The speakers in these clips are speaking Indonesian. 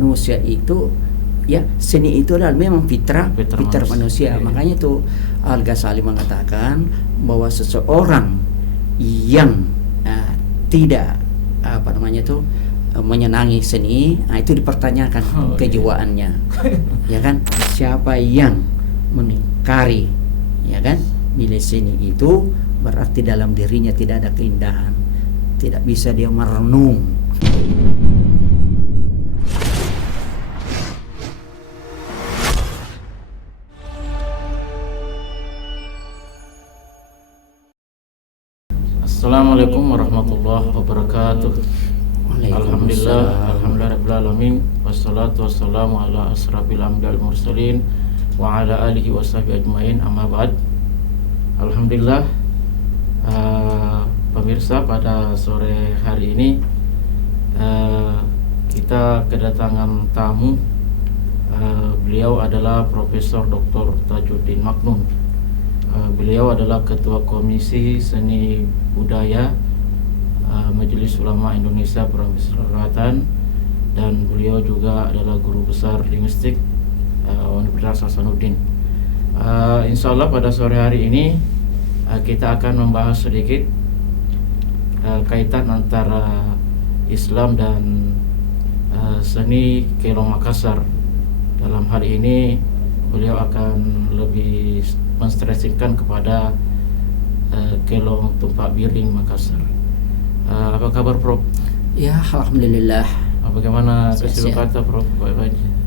manusia itu ya seni itu adalah memang fitrah manusia. Makanya itu Al-Ghazali mengatakan bahwa seseorang yang tidak menyenangi seni, itu dipertanyakan kejiwaannya. Ya kan, siapa yang mengingkari ya kan nilai seni itu berarti dalam dirinya tidak ada keindahan, tidak bisa dia merenung. Assalamualaikum warahmatullahi wabarakatuh. Alhamdulillahirrahmanirrahim. Wassalatu wassalamu ala asrafil anbiya'il mursalin wa ala alihi washabihi ajmain, amma ba'd. Alhamdulillah, pemirsa, pada sore hari ini kita kedatangan tamu. Beliau adalah Profesor Dr. Tajuddin Maknun. Beliau adalah Ketua Komisi Seni Budaya Majelis Ulama Indonesia Provinsi Selatan, dan beliau juga adalah Guru Besar Linguistik Universitas Hasanuddin. Insya Allah pada sore hari ini kita akan membahas sedikit kaitan antara Islam dan seni Kelong Makassar. Dalam hal ini beliau akan lebih menstressingkan kepada Kelong Tumpak Biring Makassar. Apa kabar, Prof? Ya, alhamdulillah. Bagaimana kesibukan kita, Prof?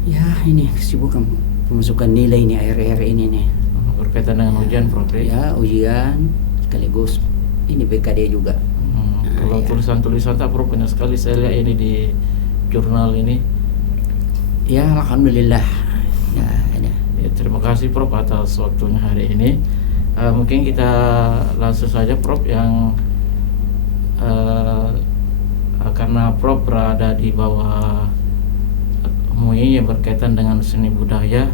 Ya, ini kesibukan pemasukan nilai ini akhir-akhir ini nih. Berkaitan dengan ujian, Prof? Ya, ujian sekaligus ini BKD juga. Kalau tulisan-tulisan tak, Prof, banyak sekali saya lihat ini di jurnal ini. Ya, alhamdulillah. Ya, ini. Ya, terima kasih, Prof, atas waktunya hari ini. Mungkin kita langsung saja, Prof, yang karena Prof berada di bawah MUI yang berkaitan dengan seni budaya,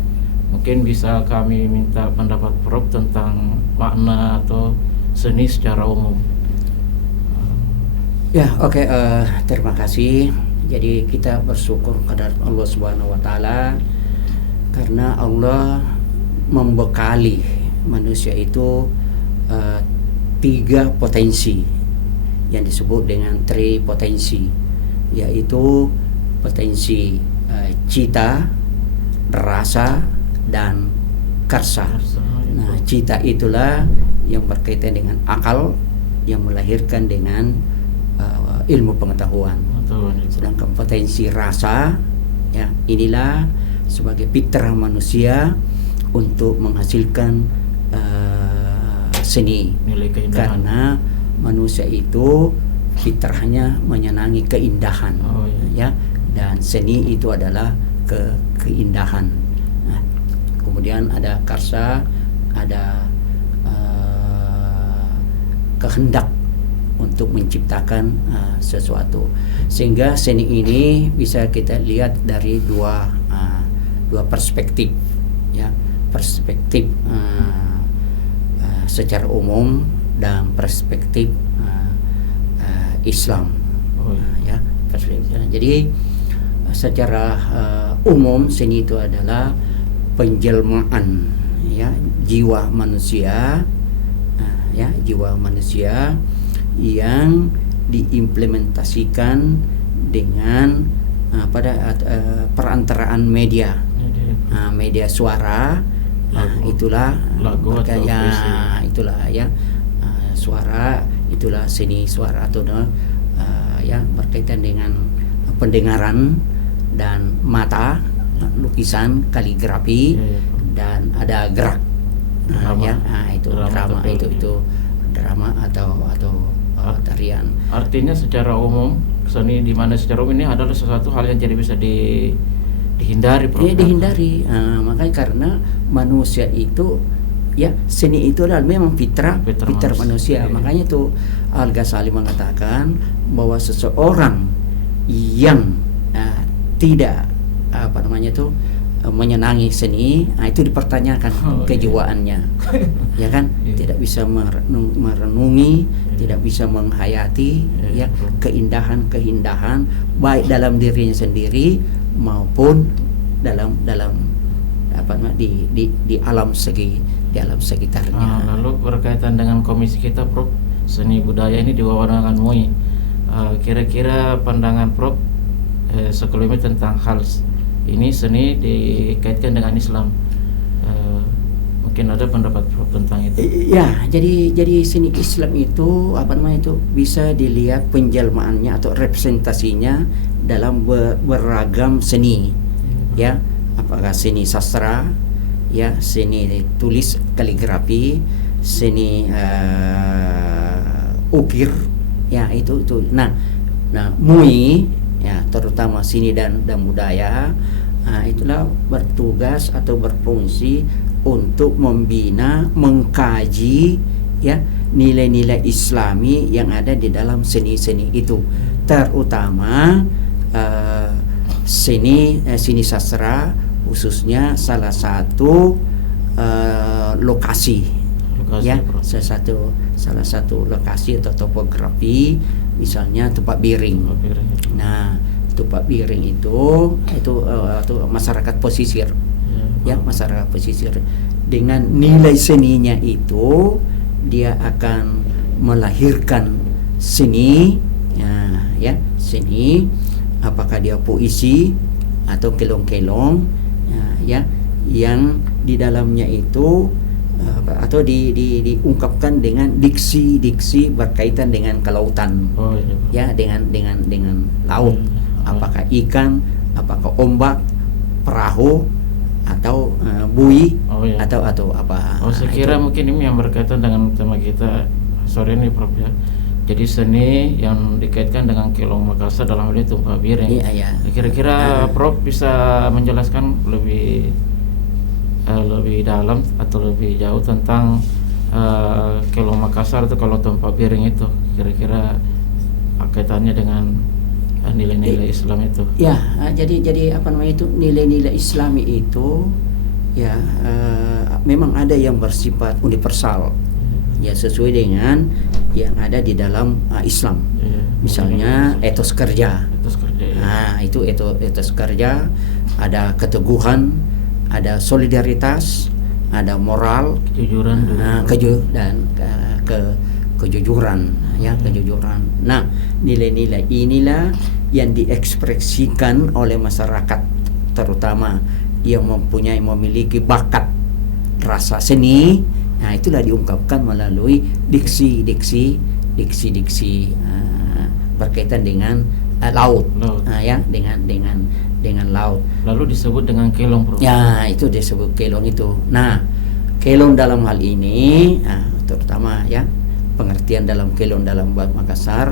mungkin bisa kami minta pendapat Prof tentang makna atau seni secara umum. Ya, oke, terima kasih. Jadi kita bersyukur kepada Allah Subhanahu wa taala karena Allah membekali manusia itu 3 potensi yang disebut dengan tripotensi, yaitu potensi cita, rasa, dan karsa. Nah, cita itulah yang berkaitan dengan akal yang melahirkan dengan ilmu pengetahuan. Sedangkan potensi rasa, ya, inilah sebagai fitrah manusia untuk menghasilkan seni, karena manusia itu fitrahnya menyenangi keindahan, ya, dan seni itu adalah keindahan. Nah, kemudian ada karsa, ada kehendak untuk menciptakan sesuatu, sehingga seni ini bisa kita lihat dari dua perspektif, ya, perspektif secara umum dan perspektif Islam. Ya, perspektif. Jadi secara umum seni itu adalah penjelmaan, ya, jiwa manusia, ya, jiwa manusia yang diimplementasikan dengan pada perantaraan media, media suara. Itulah lagu atau ya, puisi. Itulah ya, suara, itulah seni suara atau ya, berkaitan dengan pendengaran dan mata, lukisan, kaligrafi, dan ada gerak. Ya, itu drama, itu drama atau tarian. Artinya secara umum seni di mana secara umum ini adalah sesuatu hal yang jadi bisa dihindari, Prof. Ya, dihindari. Makanya karena manusia itu, ya, seni itu adalah memang fitrah manusia. Makanya itu Al-Ghazali mengatakan bahwa seseorang yang tidak menyenangi seni, itu dipertanyakan kejiwaannya. Ya kan, tidak bisa merenungi, tidak bisa menghayati, ya, keindahan baik dalam dirinya sendiri maupun dalam di alam sekitarnya. Lalu berkaitan dengan komisi kita, Prof, seni budaya ini diwewenangkan MUI. Kira-kira pandangan Prof sekelumit tentang hal ini, seni dikaitkan dengan Islam. Mungkin ada pendapat Prof tentang itu. Ya, jadi seni Islam itu bisa dilihat penjelmaannya atau representasinya dalam beragam seni. Ya, apakah seni sastra, ya, seni tulis kaligrafi, seni ukir, ya itu. Nah MUI, ya, terutama seni dan budaya, itulah bertugas atau berfungsi untuk membina, mengkaji, ya, nilai-nilai Islami yang ada di dalam seni-seni itu, terutama seni sastra, khususnya salah satu lokasi, ya, salah satu lokasi atau topografi, misalnya Tupak Biring. Nah, Tupak Biring itu masyarakat pesisir, ya, masyarakat pesisir. Dengan nilai seninya itu, dia akan melahirkan seni, ya, seni, apakah dia puisi atau kelong-kelong, ya, yang di dalamnya itu atau diungkapkan dengan diksi-diksi berkaitan dengan kelautan, ya, dengan laut, apakah ikan, apakah ombak, perahu, atau bui, atau apa. Saya kira mungkin ini yang berkaitan dengan tema kita sore ini, Prof, ya. Jadi seni yang dikaitkan dengan Kelong Makassar dalam hal ini Tupak Biring. Iya. Kira-kira Prof bisa menjelaskan lebih dalam atau lebih jauh tentang Kelong Makassar atau kalau Tupak Biring itu, kira-kira kaitannya dengan nilai-nilai Islam itu. Ya, jadi nilai-nilai Islami itu, ya, memang ada yang bersifat universal, ya, sesuai dengan yang ada di dalam Islam. Misalnya etos kerja. Nah, itu etos kerja, ada keteguhan, ada solidaritas, ada moral, kejujuran, kejujuran, ya, kejujuran. Nah, nilai-nilai inilah yang diekspresikan oleh masyarakat, terutama yang memiliki bakat rasa seni. Nah, itulah diungkapkan melalui diksi-diksi berkaitan dengan laut. Ya, dengan laut. Lalu disebut dengan kelong, Bro. Ya, itu disebut kelong itu. Nah, kelong dalam hal ini, terutama, ya, pengertian dalam kelong dalam bahasa Makassar,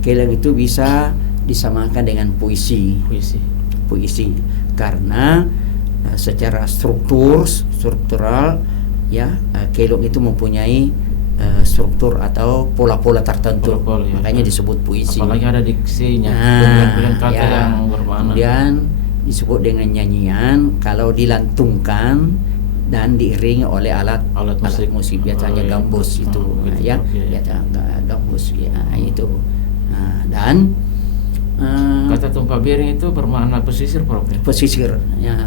kelong itu bisa disamakan dengan puisi. Karena secara struktural, ya, kelong itu mempunyai struktur atau pola-pola tertentu, ya. Makanya disebut puisi. Apalagi ada diksinya, pilihan kata, ya, yang bermakna. Kemudian disebut dengan nyanyian kalau dilantungkan dan diiringi oleh alat musik, biasanya gambus itu, ya, gambus, ya, itu. Dan kata Tupak Biring itu bermakna pesisir, Prof. Pesisir, ya,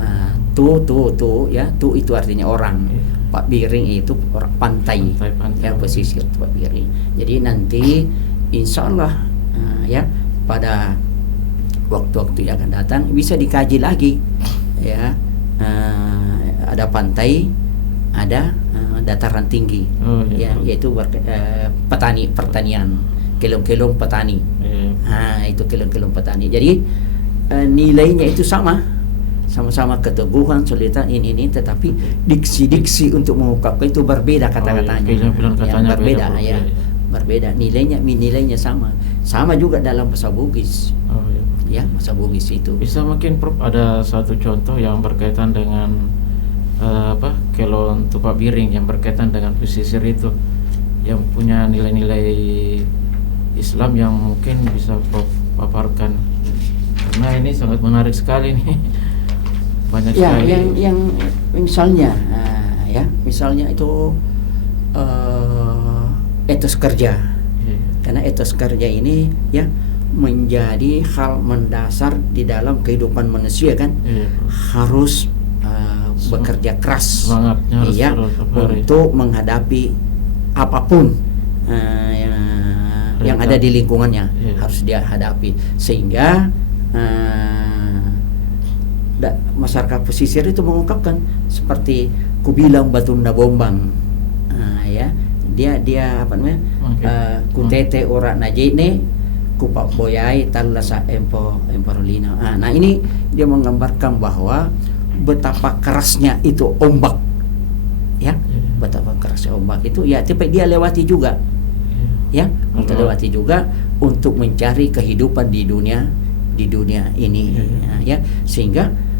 ya, itu artinya orang. Pak Biring itu orang pantai. Ya, pesisir Tupak Biring. Jadi nanti insya Allah, ya, pada waktu-waktu yang akan datang bisa dikaji lagi, ya, ada pantai, ada dataran tinggi, ya, yaitu pertanian, kelong-kelong petani. Itu kelong-kelong petani. Jadi nilainya itu sama-sama keteguhan, soliditas ini, tetapi diksi-diksi untuk mengungkapkan itu berbeda kata-katanya. Yang berbeda, ya, berbeda. Nilainya sama juga dalam bahasa Bugis. Ya, bahasa Bugis itu. Bisa mungkin, Prof, ada satu contoh yang berkaitan dengan kelong Tupak Biring yang berkaitan dengan pesisir itu, yang punya nilai-nilai Islam yang mungkin bisa Prof paparkan, karena ini sangat menarik sekali nih. Banyak ya, sekali. yang misalnya, ya, misalnya itu etos kerja. Karena etos kerja ini, ya, menjadi hal mendasar di dalam kehidupan manusia kan. Iya, Bro. Harus bekerja keras, Semangatnya harus ya, terus apa hari. untuk menghadapi apapun yang ada di lingkungannya. Iya. Harus dia hadapi, sehingga masyarakat pesisir itu mengungkapkan seperti kubilang batunda bombang, ya, dia apa namanya, kutete ora najene kupak boyai talasa emporolina. Nah ini dia menggambarkan bahwa betapa kerasnya itu ombak, ya, betapa kerasnya ombak itu, ya, tapi dia lewati juga, ya, untuk lewati juga untuk mencari kehidupan di dunia ini, ya, sehingga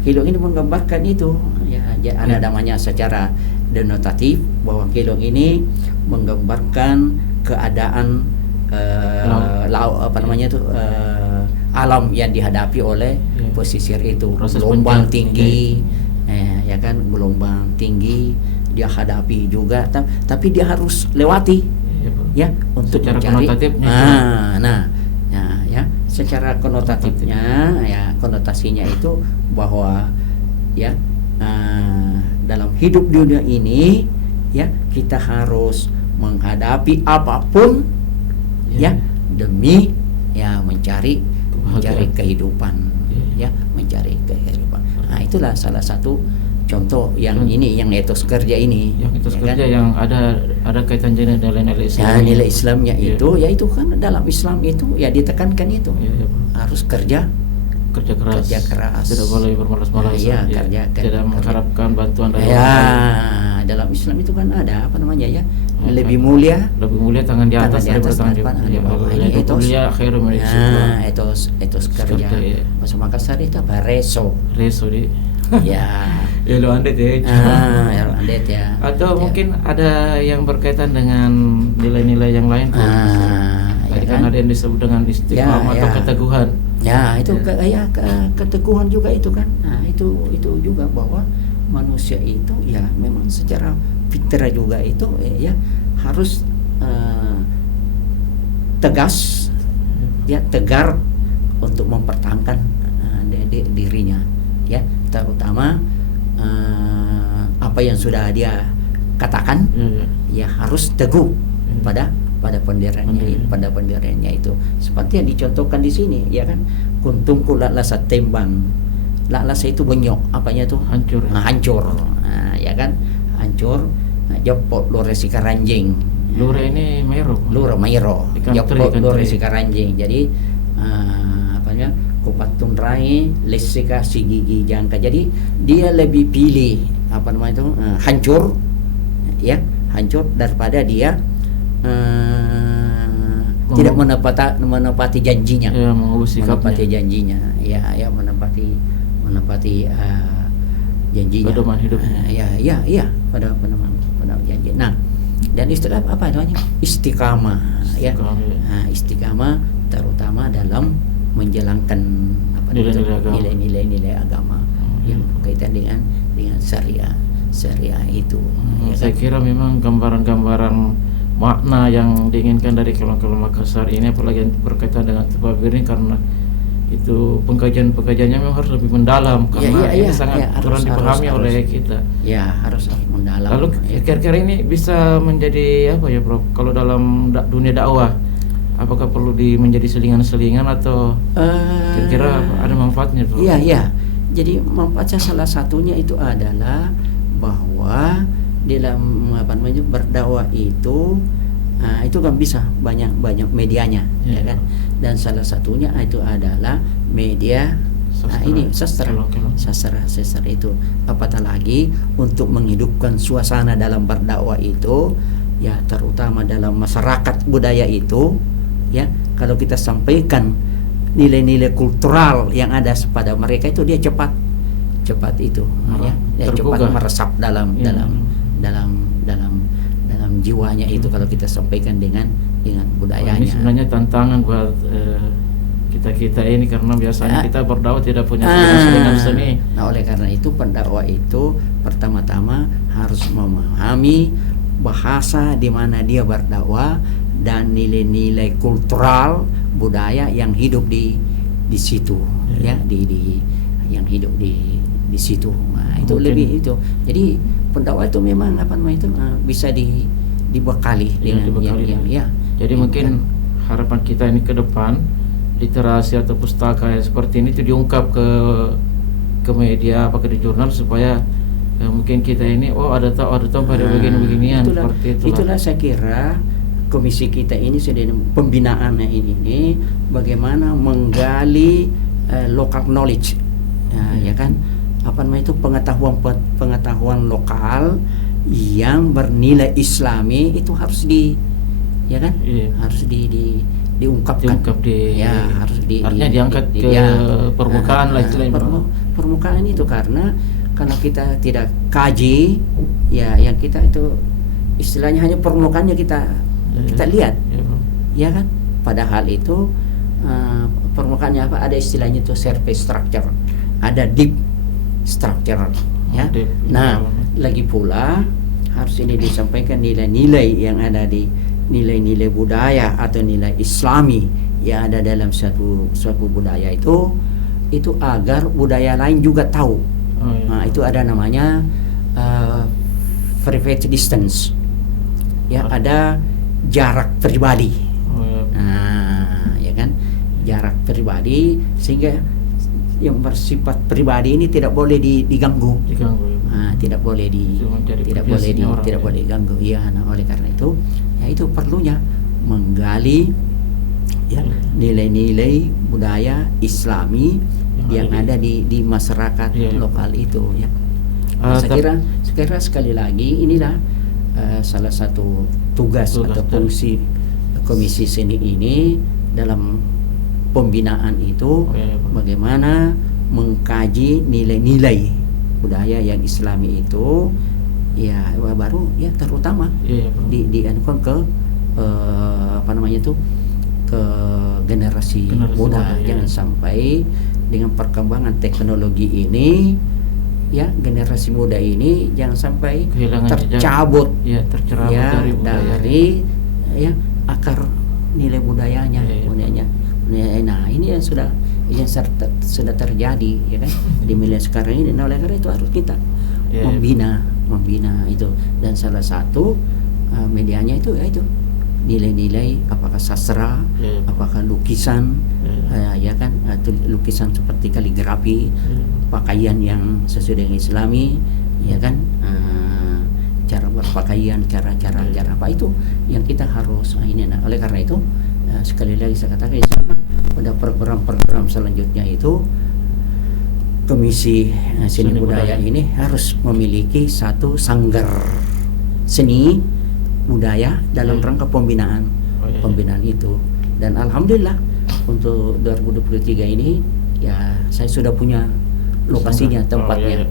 Kilong ini menggambarkan itu, ya, ada namanya secara denotatif bahwa Kilong ini menggambarkan keadaan alam yang dihadapi oleh pesisir itu. Proses gelombang tinggi, ya kan, gelombang tinggi dia hadapi juga, tapi dia harus lewati, ya, untuk secara mencari konotatifnya. Ya, secara konotatifnya, ya, konotasinya itu bahwa, ya, dalam hidup dunia ini, ya, kita harus menghadapi apapun, ya, demi, ya, mencari kehidupan, ya, mencari kehidupan. Nah, itulah salah satu contoh yang ini, yang etos kerja ini, yang etos ya kerja kan? yang ada kaitan dengan nilai-nilai Islam. Ya, nilai Islamnya itu, ya, itu kan dalam Islam itu, ya, ditekankan itu, harus kerja keras, tidak boleh bermalas-malasan, ya, kerja tidak mengharapkan bantuan dari ya, orang lain. dalam Islam itu kan ada apa namanya, ya, lebih mulia tangan di atas daripada tangan di bawah. Ini Ini etos, khairu min al-Islam. etos kerja. Bahasa Makassar itu apa? Reso di ya. Ya lo andet ya. Ya lo andet ya. Atau Ya. mungkin ada yang berkaitan dengan nilai-nilai yang lain. Tadi kan ada yang disebut dengan istiqamah atau keteguhan. Ya, itu keteguhan juga itu kan. Nah, itu juga bahwa manusia itu, ya, memang secara fitrah juga itu, ya, harus tegas, ya, tegar untuk mempertahankan dirinya, ya, terutama apa yang sudah dia katakan, ya, harus teguh pada pendiriannya itu, seperti yang dicontohkan di sini, ya kan, kuntungku laklasa tembang, laklasa itu bonyok, apanya tuh, hancur, ya kan, hancur. Jopot lore sikaranjing, lore ini Mairo, jopot lore sikaranjing. Jadi apanya, kupatun rai lesika si gigi jangka. Jadi dia lebih pilih apa namanya itu, hancur, ya, hancur daripada dia tidak menepati janjinya, ya, menepati janjinya, ya, menepati janjinya, pedoman hidupnya, ya, pada janji. Nah, dan istilah apa namanya, istiqamah, ya. Nah, istiqamah terutama dalam menjalankan nilai-nilai agama yang berkaitan dengan syariah itu. Ya, saya kira memang gambaran-gambaran makna yang diinginkan dari Kilong Makassar ini, apalagi yang berkaitan dengan Tubabir ini, karena itu pengkajiannya memang harus lebih mendalam, karena ini sangat kurang dipahami oleh kita. Ya, harus mendalam. Lalu kira-kira ini bisa menjadi apa ya, Prof? Kalau dalam dunia dakwah, apakah perlu menjadi selingan-selingan atau kira-kira ada manfaatnya, Prof? Iya. Jadi manfaatnya salah satunya itu adalah bahwa dalam apa namanya, berdakwah itu kan bisa banyak medianya, ya kan, dan salah satunya itu adalah media sastra itu, apatah lagi untuk menghidupkan suasana dalam berdakwah itu, ya, terutama dalam masyarakat budaya itu, ya, kalau kita sampaikan nilai-nilai kultural yang ada pada mereka itu, dia cepat itu, ya, dia cepat meresap dalam jiwanya itu, kalau kita sampaikan dengan budayanya. Ini sebenarnya tantangan buat kita ini, karena biasanya kita berdakwah tidak punya selingan seni. Nah, oleh karena itu pendakwah itu pertama-tama harus memahami bahasa di mana dia berdakwah dan nilai-nilai kultural budaya yang hidup di situ, ya, di yang hidup di situ. Nah, itu Mungkin. lebih itu. Jadi pendakwah itu memang apa namanya itu bisa dibekali dengan dibekali. yang ya. Jadi mungkin harapan kita ini ke depan literasi atau pustaka yang seperti ini itu diungkap ke media, ke di jurnal, supaya mungkin kita ini ada tahu pada beginian seperti itulah saya kira komisi kita ini sudah pembinaannya ini bagaimana menggali local knowledge, ya kan, apa namanya itu pengetahuan lokal yang bernilai Islami itu harus harus diungkapkan, harus artinya diangkat ke permukaan lah istilahnya. Permukaan itu karena kalau kita tidak kaji, ya yang kita itu istilahnya hanya permukaannya kita lihat, ya kan. Padahal itu permukaannya apa? Ada istilahnya itu surface structure, ada deep structure, ya. Nah, lagi pula harus ini disampaikan nilai-nilai yang ada di nilai-nilai budaya atau nilai Islami yang ada dalam suatu budaya itu agar budaya lain juga tahu. Nah, itu ada namanya private distance, ya, ada jarak pribadi. Nah, ya kan, jarak pribadi, sehingga yang bersifat pribadi ini tidak boleh diganggu. Nah, tidak boleh diganggu. Ya, nah, oleh karena itu, ya itu perlunya menggali ya nilai-nilai budaya Islami yang ada di masyarakat lokal itu, ya. Saya kira sekali lagi inilah salah satu tugas atau fungsi komisi seni ini dalam pembinaan itu, bagaimana mengkaji nilai-nilai budaya yang Islami itu, ya, baru ya terutama dianukan ke apa namanya itu ke generasi muda. Jangan sampai dengan perkembangan teknologi ini, ya, generasi muda ini jangan sampai tercabut dari ya akar nilai budayanya. Nah, ini yang sudah terjadi, ya kan, di media sekarang ini. Nah, oleh karena itu harus kita membina itu, dan salah satu medianya itu ya itu nilai-nilai, apakah sastra, apakah lukisan, ya kan, atau lukisan seperti kaligrafi, pakaian yang sesuai dengan Islami, ya kan, cara berpakaian, cara apa itu yang kita harus ini. Nah, oleh karena itu sekali lagi saya katakan, insyaallah pada program-program selanjutnya itu Komisi Seni Budaya ini harus memiliki satu sanggar seni budaya dalam rangka pembinaan itu. Dan alhamdulillah untuk 2023 ini ya saya sudah punya lokasinya, tempatnya.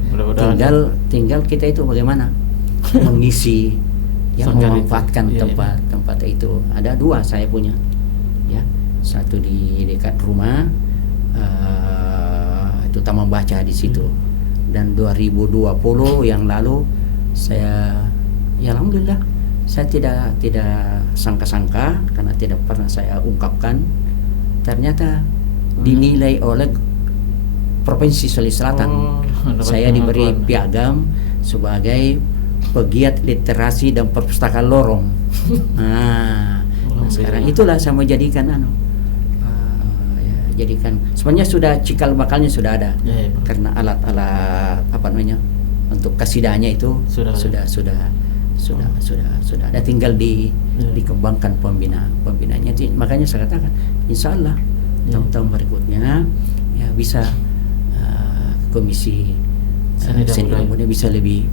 Tinggal kita itu bagaimana mengisi, yang memanfaatkan tempat itu. Ada 2 saya punya, ya, satu di dekat rumah, itu taman baca di situ. Dan 2020 yang lalu saya, ya alhamdulillah, saya tidak sangka-sangka, karena tidak pernah saya ungkapkan, ternyata dinilai oleh Provinsi Sulawesi Selatan. Saya diberi piagam sebagai pegiat literasi dan perpustakaan lorong. Nah, sekarang itulah saya mau jadikan jadikan, sebenarnya sudah cikal bakalnya sudah ada, karena alat-alat apa namanya untuk kasidahnya itu sudah ada, tinggal dikembangkan pembinaannya. Makanya saya katakan insyaallah tahun-tahun berikutnya ya bisa komisi seni budaya bisa lebih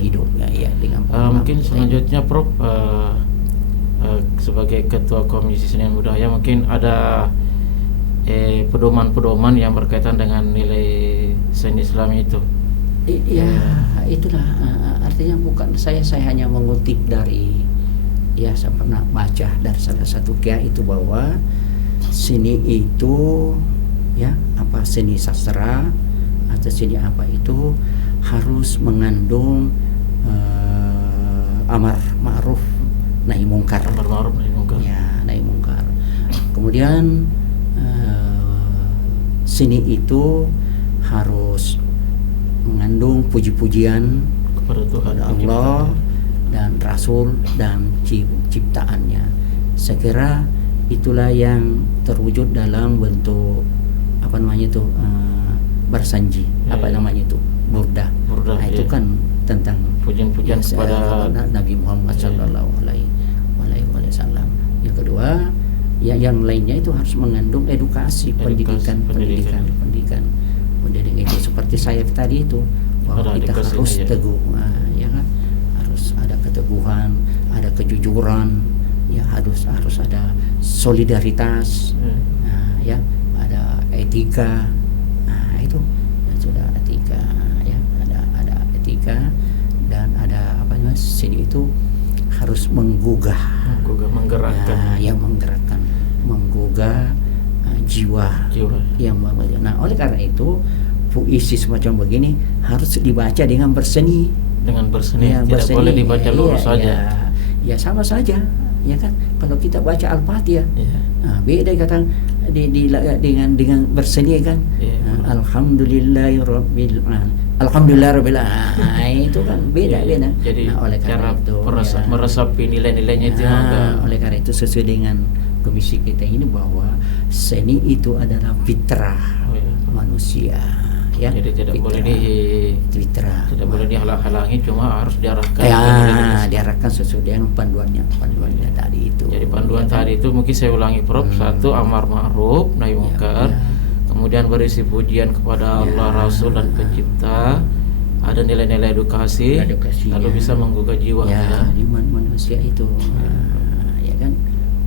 hidup, ya dengan mungkin selanjutnya Prof, sebagai ketua komisi seni budaya mungkin ada pedoman-pedoman yang berkaitan dengan nilai seni Islami itu. Ya, itulah artinya bukan saya hanya mengutip dari, ya, saya pernah baca dari salah satu kiai itu bahwa seni itu, ya, apa seni sastra atau seni apa itu harus mengandung amar ma'ruf nahi mungkar. Ya, nahi mungkar. kemudian seni itu harus mengandung puji-pujian kepada Tuhan kepada Allah dan Rasul dan ciptaannya. Saya kira itulah yang terwujud dalam bentuk apa namanya itu bersanji, apa namanya itu burdah. Nah, itu kan tentang pujian-pujian kepada Nabi Muhammad Sallallahu Alaihi Wasallam. Yang kedua, ya yang lainnya itu harus mengandung edukasi, pendidikan itu seperti saya tadi itu, bahwa kita harus teguh, ya kan, harus ada keteguhan, ada kejujuran, ya harus ada solidaritas, ya ada etika, itu sudah etika, ya ada etika dan ada apa namanya, seni itu harus menggerakkan, menggugah jiwa yang membaca. Nah, oleh karena itu puisi semacam begini harus dibaca dengan berseni. Ya, tidak boleh dibaca lurus saja. Ya sama saja, ya kan. Kalau kita baca Al-Fatihah, beda kata dengan berseni kan. Alhamdulillahirabbil alamin. Itu kan beda. Jadi oleh karena itu meresapi nilai-nilainya itu. Oleh karena itu sesuai dengan komisi kita ini bahwa seni itu adalah fitrah manusia, ya. Jadi tidak boleh boleh dihalang-halangi, cuma harus diarahkan. Diarahkan sesuai dengan panduannya tadi itu. Jadi panduan tadi itu mungkin saya ulangi, Prof. Satu, amar ma'ruf nahi munkar. Kemudian berisi pujian kepada Allah, Rasul dan Pencipta. Ada nilai-nilai edukasi, lalu bisa menggugah jiwa manusia itu, ya kan,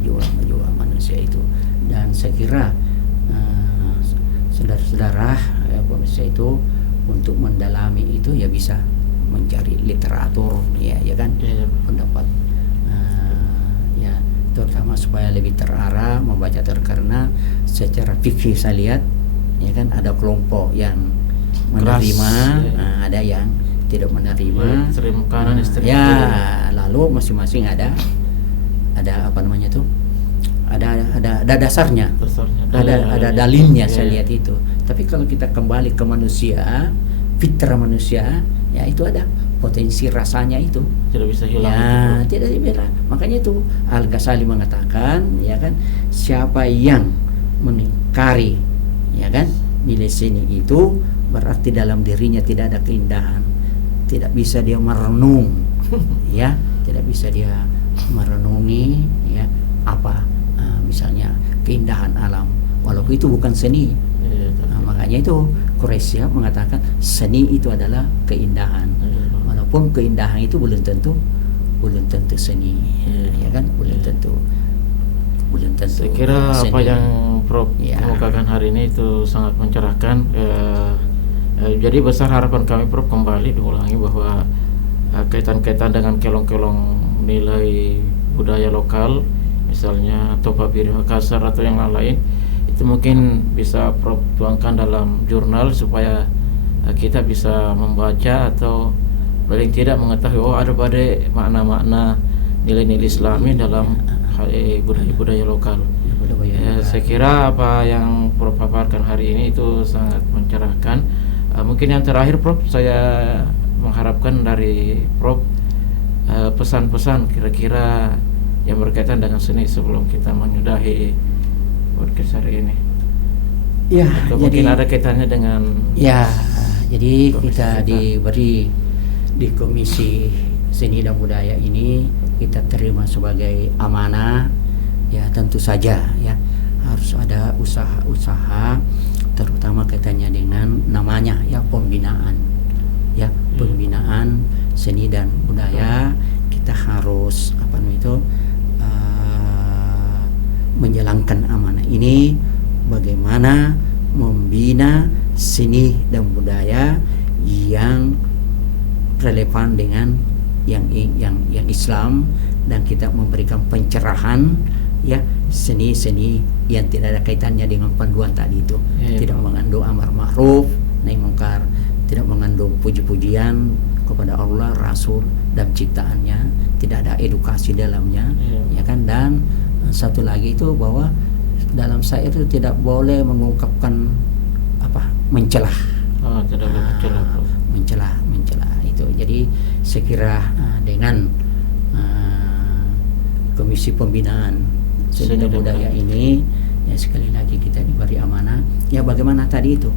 jiwa manusia itu. Dan saya kira saudara-saudara manusia itu untuk mendalami itu ya bisa mencari literatur, ya kan, pendapat, ya terutama supaya lebih terarah membaca karena secara fikih saya lihat, ya kan, ada kelompok yang menerima, ada yang tidak menerima, ekstrem kanan, ekstrem kiri. Lalu masing-masing ada apa namanya tuh, ada dasarnya, ada dalilnya. Saya lihat itu. Tapi kalau kita kembali ke manusia, fitrah manusia, ya itu ada potensi rasanya itu tidak bisa hilang. Tidak bisa. Makanya itu Al-Ghazali mengatakan, ya kan, siapa yang mengingkari, ya kan, nilai seni itu berarti dalam dirinya tidak ada keindahan, tidak bisa dia merenung, ya, tidak bisa dia merenungi, ya, apa misalnya keindahan alam, walaupun itu bukan seni. Makanya itu Quraisy mengatakan seni itu adalah keindahan, walaupun keindahan itu belum tentu seni, ya kan, belum tentu. Saya kira seni. Apa yang Prof kemukakan hari ini itu sangat mencerahkan. Jadi besar harapan kami, Prof, kembali diulangi bahwa kaitan-kaitan dengan kelong-kelong nilai budaya lokal, misalnya Topabiri Makassar atau yang lain, itu mungkin bisa Prof tuangkan dalam jurnal supaya kita bisa membaca atau paling tidak mengetahui ada pada makna-makna nilai-nilai Islami dalam budaya-budaya lokal. Saya kira apa yang Prof paparkan hari ini itu sangat mencerahkan. Mungkin yang terakhir, Prof, saya mengharapkan dari Prof pesan-pesan kira-kira yang berkaitan dengan seni sebelum kita menyudahi podcast hari ini. Ya, atau mungkin ada kaitannya dengan jadi kita diberi di Komisi Seni dan Budaya ini, kita terima sebagai amanah, ya tentu saja ya harus ada usaha-usaha, terutama kaitannya dengan namanya ya pembinaan seni dan budaya. Kita harus menjalankan amanah ini, bagaimana membina seni dan budaya yang relevan dengan yang Islam, dan kita memberikan pencerahan ya seni-seni yang tidak ada kaitannya dengan panduan tadi itu, tidak mengandung amar ma'ruf nahi munkar, tidak mengandung puji-pujian kepada Allah, Rasul dan ciptaannya, tidak ada edukasi dalamnya, ya kan. Dan satu lagi itu bahwa dalam syair itu tidak boleh mengungkapkan mencela. Tidak boleh mencela, Prof. mencela itu. Jadi saya kira dengan Komisi Pembinaan Seni dan Budaya ini, ya sekali lagi kita diberi amanah. Ya bagaimana tadi itu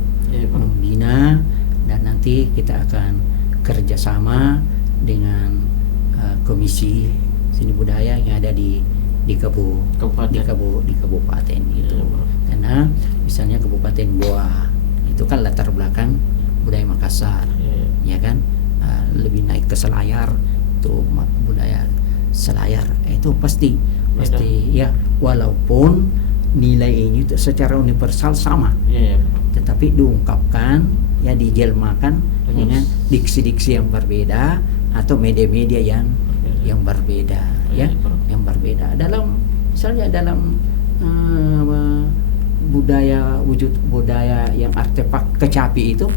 membina, dan nanti kita akan kerjasama dengan Komisi Seni Budaya yang ada di kabupaten itu. Karena misalnya Kabupaten Goa itu kan latar belakang budaya Makassar, ya kan, lebih naik ke Selayar itu budaya Selayar itu pasti ya, walaupun nilai ini itu secara universal sama, tetapi diungkapkan, ya dijelmakan dengan diksi-diksi yang berbeda atau media-media yang berbeda, yang berbeda dalam misalnya dalam wujud budaya yang artefak kecapi itu,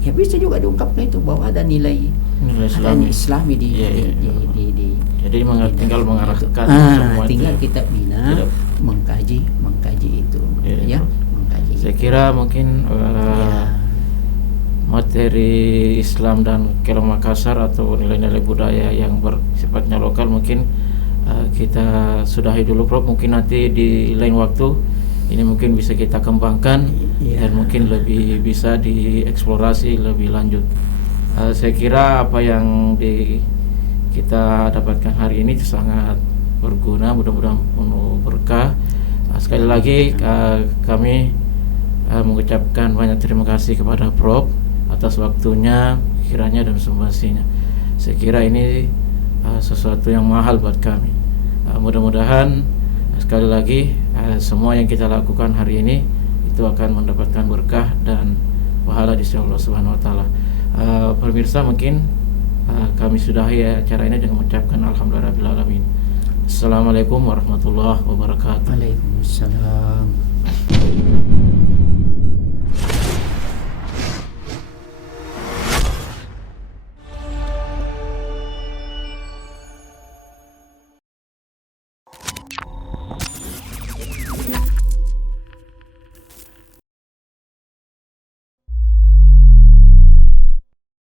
ya bisa juga diungkapkan itu bahwa ada nilai Islami di jadi tinggal mengarahkan semua tinggal itu. Kita bina, mengkaji itu, ya mengkaji. Saya kira mungkin materi Islam dan Kelong Makassar atau nilai-nilai budaya yang bersifatnya lokal mungkin kita sudahi dulu, Prof. Mungkin nanti di lain waktu ini mungkin bisa kita kembangkan dan mungkin lebih bisa dieksplorasi lebih lanjut. Saya kira apa yang kita dapatkan hari ini sangat berguna, mudah-mudahan penuh berkah. Sekali lagi kami mengucapkan banyak terima kasih kepada Prof atas waktunya, kiranya dan sumbangsinya. Saya kira ini sesuatu yang mahal buat kami. Mudah-mudahan sekali lagi semua yang kita lakukan hari ini itu akan mendapatkan berkah dan pahala di sisi Allah Subhanahu wa taala. Pemirsa, mungkin kami sudahi acara ini dengan mengucapkan alhamdulillahirabbil alamin. Assalamualaikum warahmatullahi wabarakatuh. Waalaikumsalam.